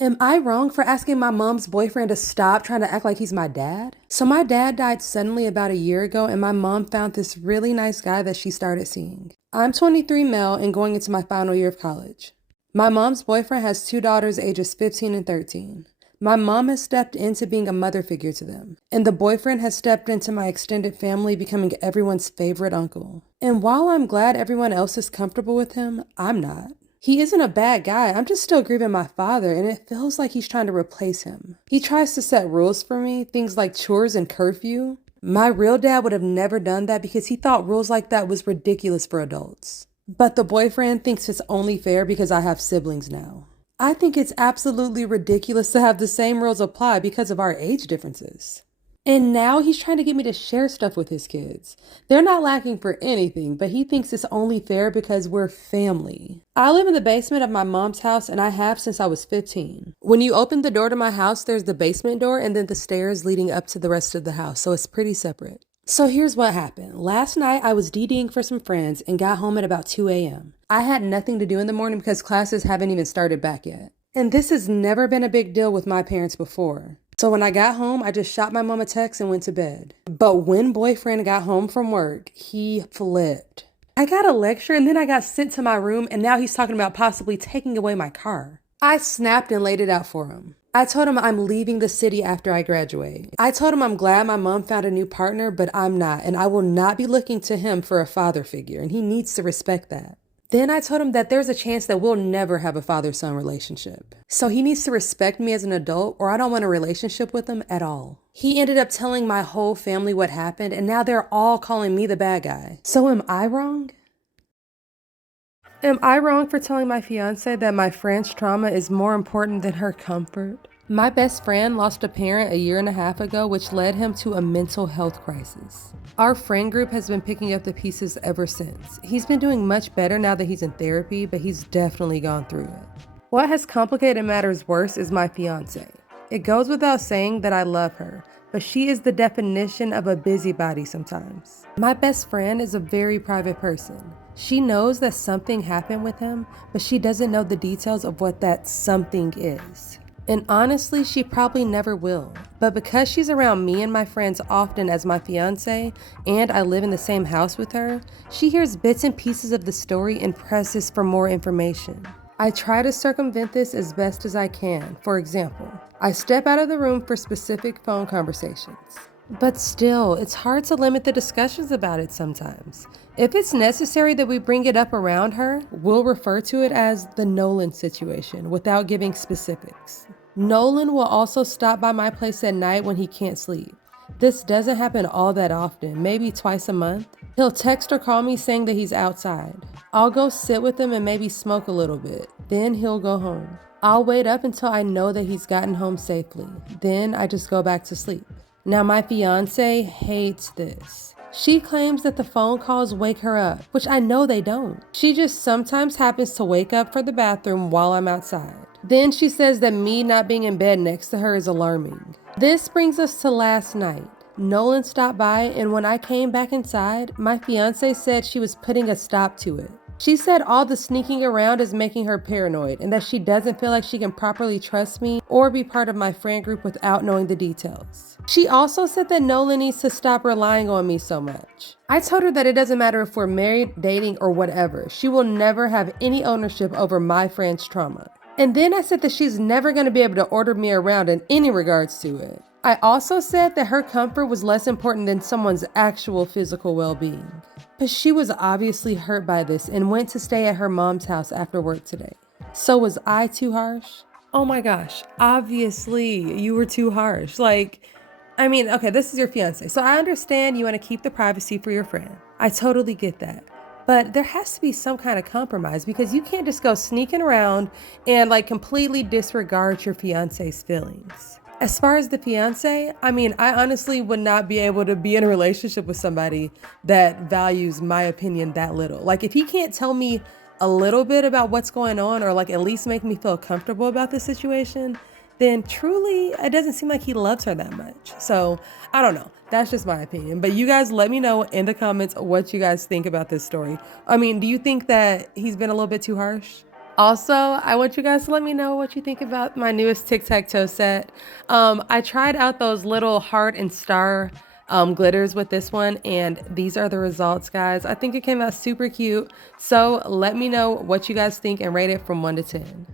Am I wrong for asking my mom's boyfriend to stop trying to act like he's my dad? So my dad died suddenly about a year ago, and my mom found this really nice guy that she started seeing. I'm 23 male and going into my final year of college. My mom's boyfriend has two daughters ages 15 and 13. My mom has stepped into being a mother figure to them, and the boyfriend has stepped into my extended family, becoming everyone's favorite uncle. And while I'm glad everyone else is comfortable with him, I'm not. He isn't a bad guy, I'm just still grieving my father, and it feels like he's trying to replace him. He tries to set rules for me, things like chores and curfew. My real dad would have never done that because he thought rules like that was ridiculous for adults. But the boyfriend thinks it's only fair because I have siblings now. I think it's absolutely ridiculous to have the same rules apply because of our age differences. And now he's trying to get me to share stuff with his kids. They're not lacking for anything, but he thinks it's only fair because we're family. I live in the basement of my mom's house, and I have since I was 15. When you open the door to my house, there's the basement door and then the stairs leading up to the rest of the house, so it's pretty separate. So here's what happened. Last night, I was DDing for some friends and got home at about 2 a.m. I had nothing to do in the morning because classes haven't even started back yet. And this has never been a big deal with my parents before. So when I got home, I just shot my mom a text and went to bed. But when boyfriend got home from work, he flipped. I got a lecture and then I got sent to my room, and now he's talking about possibly taking away my car. I snapped and laid it out for him. I told him I'm leaving the city after I graduate. I told him I'm glad my mom found a new partner, but I'm not, and I will not be looking to him for a father figure, and he needs to respect that. Then I told him that there's a chance that we'll never have a father-son relationship. So he needs to respect me as an adult, or I don't want a relationship with him at all. He ended up telling my whole family what happened, and now they're all calling me the bad guy. So am I wrong? Am I wrong for telling my fiance that my friend's trauma is more important than her comfort? My best friend lost a parent a year and a half ago, which led him to a mental health crisis. Our friend group has been picking up the pieces ever since. He's been doing much better now that he's in therapy, but he's definitely gone through it. What has complicated matters worse is my fiance. It goes without saying that I love her, but she is the definition of a busybody sometimes. My best friend is a very private person. She knows that something happened with him, but she doesn't know the details of what that something is. And honestly, she probably never will. But because she's around me and my friends often as my fiance, and I live in the same house with her, she hears bits and pieces of the story and presses for more information. I try to circumvent this as best as I can. For example, I step out of the room for specific phone conversations. But still, it's hard to limit the discussions about it sometimes. If it's necessary that we bring it up around her, we'll refer to it as the Nolan situation without giving specifics. Nolan will also stop by my place at night when he can't sleep. This doesn't happen all that often, maybe twice a month. He'll text or call me saying that he's outside. I'll go sit with him and maybe smoke a little bit. Then he'll go home. I'll wait up until I know that he's gotten home safely. Then I just go back to sleep. Now my fiance hates this. She claims that the phone calls wake her up, which I know they don't. She just sometimes happens to wake up for the bathroom while I'm outside. Then she says that me not being in bed next to her is alarming. This brings us to last night. Nolan stopped by, and when I came back inside, my fiance said she was putting a stop to it. She said all the sneaking around is making her paranoid and that she doesn't feel like she can properly trust me or be part of my friend group without knowing the details. She also said that Nolan needs to stop relying on me so much. I told her that it doesn't matter if we're married, dating, or whatever. She will never have any ownership over my friend's trauma. And then I said that she's never going to be able to order me around in any regards to it. I also said that her comfort was less important than someone's actual physical well-being. But she was obviously hurt by this and went to stay at her mom's house after work today. So was I too harsh? Oh my gosh, obviously you were too harsh. Okay, this is your fiance. So I understand you want to keep the privacy for your friend. I totally get that. But there has to be some kind of compromise because you can't just go sneaking around and completely disregard your fiance's feelings. As far as the fiance, I honestly would not be able to be in a relationship with somebody that values my opinion that little. If he can't tell me a little bit about what's going on or at least make me feel comfortable about the situation, then truly it doesn't seem like he loves her that much. So I don't know. That's just my opinion. But you guys let me know in the comments what you guys think about this story. Do you think that he's been a little bit too harsh? Also, I want you guys to let me know what you think about my newest tic-tac-toe set. I tried out those little heart and star glitters with this one, and these are the results, guys. I think it came out super cute. So let me know what you guys think and rate it from 1 to 10.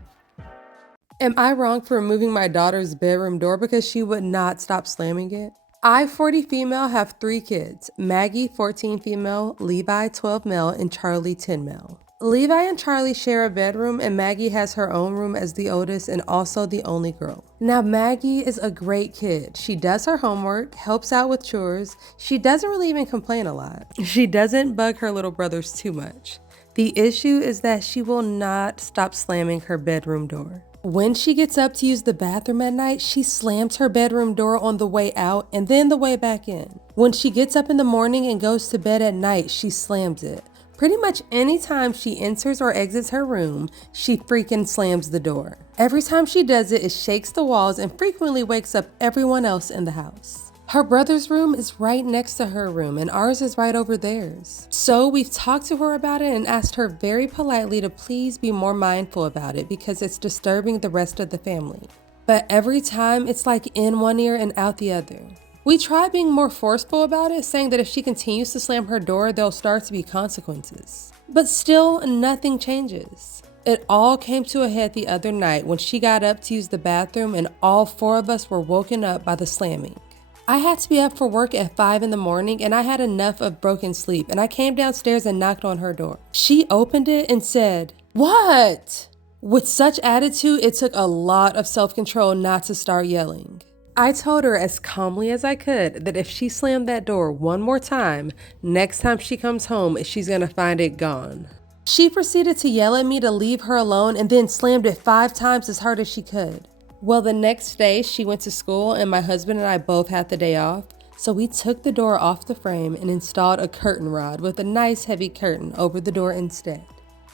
Am I wrong for removing my daughter's bedroom door because she would not stop slamming it? I, 40 female, have 3 kids. Maggie, 14 female, Levi, 12 male, and Charlie, 10 male. Levi and Charlie share a bedroom, and Maggie has her own room as the oldest and also the only girl. Now, Maggie is a great kid. She does her homework, helps out with chores. She doesn't really even complain a lot. She doesn't bug her little brothers too much. The issue is that she will not stop slamming her bedroom door. When she gets up to use the bathroom at night, she slams her bedroom door on the way out and then the way back in. When she gets up in the morning and goes to bed at night, she slams it. Pretty much anytime she enters or exits her room, she freaking slams the door. Every time she does it, it shakes the walls and frequently wakes up everyone else in the house. Her brother's room is right next to her room and ours is right over theirs. So we've talked to her about it and asked her very politely to please be more mindful about it because it's disturbing the rest of the family. But every time it's like in one ear and out the other. We tried being more forceful about it, saying that if she continues to slam her door, there'll start to be consequences. But still, nothing changes. It all came to a head the other night when she got up to use the bathroom and all 4 of us were woken up by the slamming. I had to be up for work at 5 in the morning and I had enough of broken sleep and I came downstairs and knocked on her door. She opened it and said, "What?" With such attitude, it took a lot of self-control not to start yelling. I told her as calmly as I could that if she slammed that door one more time, next time she comes home, she's gonna find it gone. She proceeded to yell at me to leave her alone and then slammed it 5 times as hard as she could. Well, the next day she went to school and my husband and I both had the day off, so we took the door off the frame and installed a curtain rod with a nice heavy curtain over the door instead.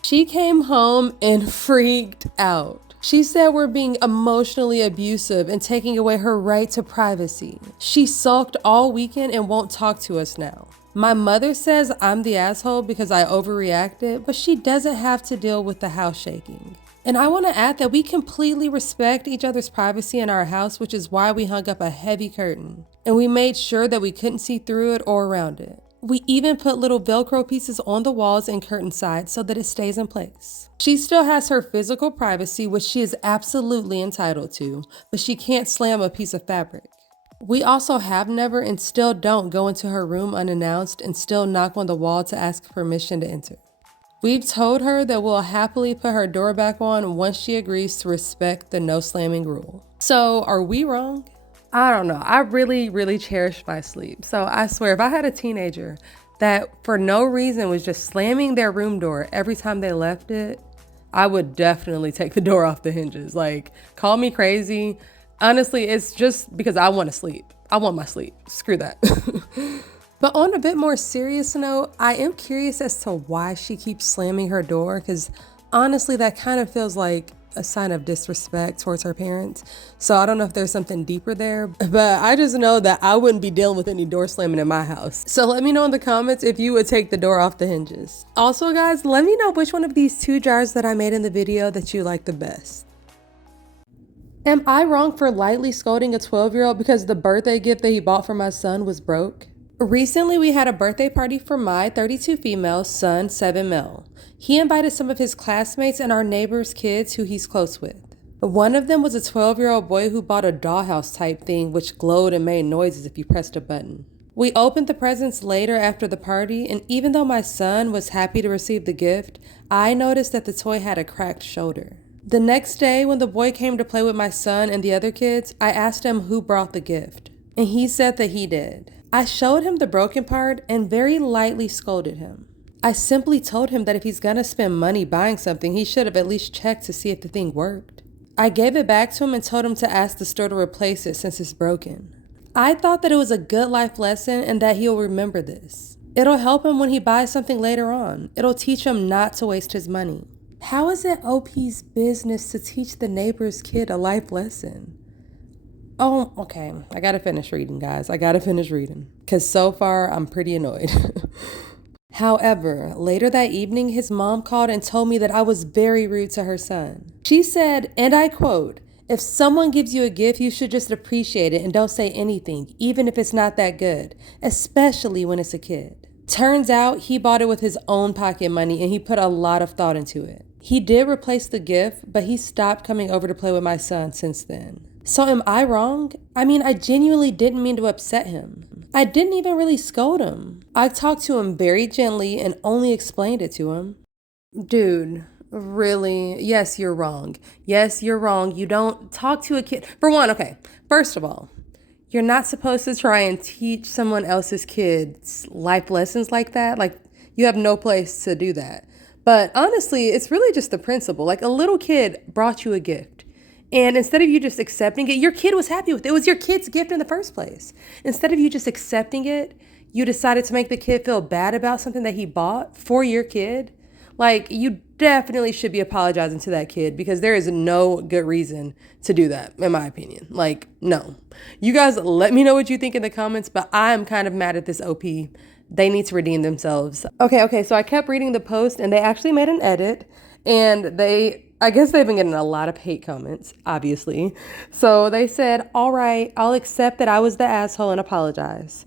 She came home and freaked out. She said we're being emotionally abusive and taking away her right to privacy. She sulked all weekend and won't talk to us now. My mother says I'm the asshole because I overreacted, but she doesn't have to deal with the house shaking. And I want to add that we completely respect each other's privacy in our house, which is why we hung up a heavy curtain. And we made sure that we couldn't see through it or around it. We even put little Velcro pieces on the walls and curtain sides so that it stays in place. She still has her physical privacy, which she is absolutely entitled to, but she can't slam a piece of fabric. We also have never and still don't go into her room unannounced and still knock on the wall to ask permission to enter. We've told her that we'll happily put her door back on once she agrees to respect the no slamming rule. So are we wrong? I don't know. I really cherish my sleep. So I swear if I had a teenager that for no reason was just slamming their room door every time they left it, I would definitely take the door off the hinges. Like, call me crazy. Honestly, it's just because I want to sleep. I want my sleep. Screw that. But on a bit more serious note, I am curious as to why she keeps slamming her door, because honestly, that kind of feels like a sign of disrespect towards her parents. So I don't know if there's something deeper there, but I just know that I wouldn't be dealing with any door slamming in my house. So let me know in the comments if you would take the door off the hinges. Also, guys, let me know which one of these 2 jars that I made in the video that you like the best. Am I wrong for lightly scolding a 12-year-old because the birthday gift that he bought for my son was broke? Recently, we had a birthday party for my 32 female son, 7 male. He invited some of his classmates and our neighbors' kids who he's close with. One of them was a 12-year-old boy who bought a dollhouse type thing which glowed and made noises if you pressed a button. We opened the presents later after the party, and even though my son was happy to receive the gift, I noticed that the toy had a cracked shoulder. The next day, when the boy came to play with my son and the other kids, I asked him who brought the gift, and he said that he did. I showed him the broken part and very lightly scolded him. I simply told him that if he's gonna spend money buying something, he should have at least checked to see if the thing worked. I gave it back to him and told him to ask the store to replace it since it's broken. I thought that it was a good life lesson and that he'll remember this. It'll help him when he buys something later on. It'll teach him not to waste his money. How is it OP's business to teach the neighbor's kid a life lesson? Oh, okay. I gotta finish reading, guys. I gotta finish reading. Because so far, I'm pretty annoyed. However, later that evening, his mom called and told me that I was very rude to her son. She said, and I quote, "If someone gives you a gift, you should just appreciate it and don't say anything, even if it's not that good, especially when it's a kid." Turns out he bought it with his own pocket money and he put a lot of thought into it. He did replace the gift, but he stopped coming over to play with my son since then. So am I wrong? I mean, I genuinely didn't mean to upset him. I didn't even really scold him. I talked to him very gently and only explained it to him. Dude, really? Yes, you're wrong. Yes, you're wrong. You don't talk to a kid. For one, okay, first of all, you're not supposed to try and teach someone else's kids life lessons like that. Like, you have no place to do that. But honestly, it's really just the principle. Like, a little kid brought you a gift. And instead of you just accepting it, your kid was happy with it. It was your kid's gift in the first place. Instead of you just accepting it, you decided to make the kid feel bad about something that he bought for your kid. Like, you definitely should be apologizing to that kid because there is no good reason to do that, in my opinion. Like, no. You guys let me know what you think in the comments, but I'm kind of mad at this OP. They need to redeem themselves. Okay, so I kept reading the post and they actually made an edit and I guess they've been getting a lot of hate comments, obviously. So they said, "All right, I'll accept that I was the asshole and apologize."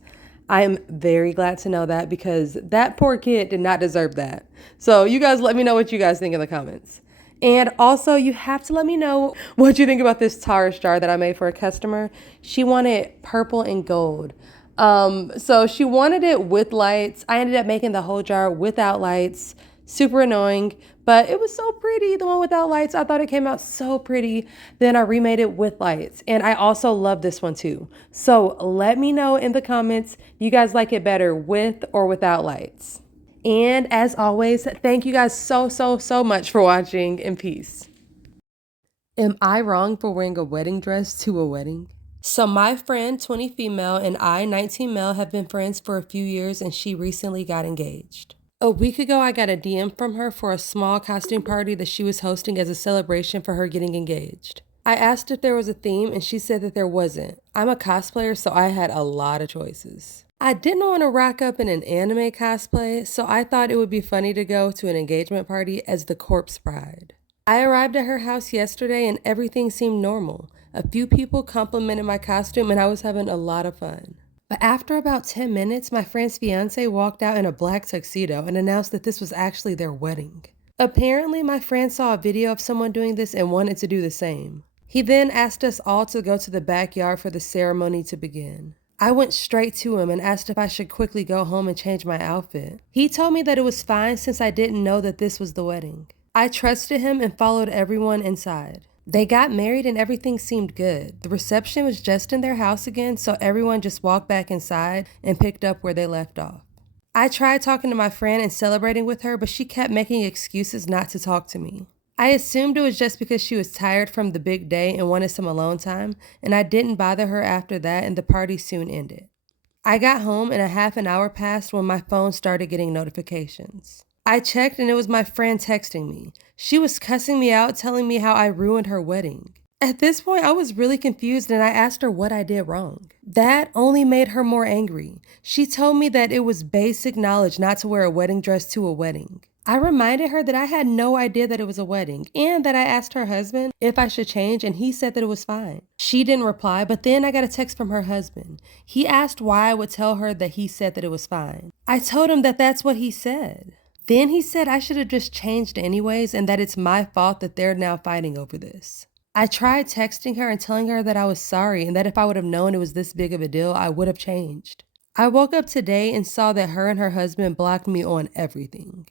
I am very glad to know that because that poor kid did not deserve that. So you guys let me know what you guys think in the comments. And also, you have to let me know what you think about this Taurus jar that I made for a customer. She wanted purple and gold. So she wanted it with lights. I ended up making the whole jar without lights. Super annoying, but it was so pretty. The one without lights, I thought it came out so pretty. Then I remade it with lights. And I also love this one too. So let me know in the comments, you guys like it better with or without lights? And as always, thank you guys so much for watching, and peace. Am I wrong for wearing a wedding dress to a wedding? So my friend, 20 female, and I, 19 male, have been friends for a few years and she recently got engaged. A week ago, I got a DM from her for a small costume party that she was hosting as a celebration for her getting engaged. I asked if there was a theme and she said that there wasn't. I'm a cosplayer, so I had a lot of choices. I didn't want to rock up in an anime cosplay, so I thought it would be funny to go to an engagement party as the corpse bride. I arrived at her house yesterday and everything seemed normal. A few people complimented my costume and I was having a lot of fun. But after about 10 minutes, my friend's fiance walked out in a black tuxedo and announced that this was actually their wedding. Apparently, my friend saw a video of someone doing this and wanted to do the same. He then asked us all to go to the backyard for the ceremony to begin. I went straight to him and asked if I should quickly go home and change my outfit. He told me that it was fine since I didn't know that this was the wedding. I trusted him and followed everyone inside. They got married and everything seemed good. The reception was just in their house again, so everyone just walked back inside and picked up where they left off. I tried talking to my friend and celebrating with her, but she kept making excuses not to talk to me. I assumed it was just because she was tired from the big day and wanted some alone time, and I didn't bother her after that and the party soon ended. I got home and a half an hour passed when my phone started getting notifications. I checked and it was my friend texting me. She was cussing me out, telling me how I ruined her wedding. At this point, I was really confused and I asked her what I did wrong. That only made her more angry. She told me that it was basic knowledge not to wear a wedding dress to a wedding. I reminded her that I had no idea that it was a wedding and that I asked her husband if I should change and he said that it was fine. She didn't reply, but then I got a text from her husband. He asked why I would tell her that he said that it was fine. I told him that that's what he said. Then he said I should have just changed anyways and that it's my fault that they're now fighting over this. I tried texting her and telling her that I was sorry and that if I would have known it was this big of a deal, I would have changed. I woke up today and saw that her and her husband blocked me on everything.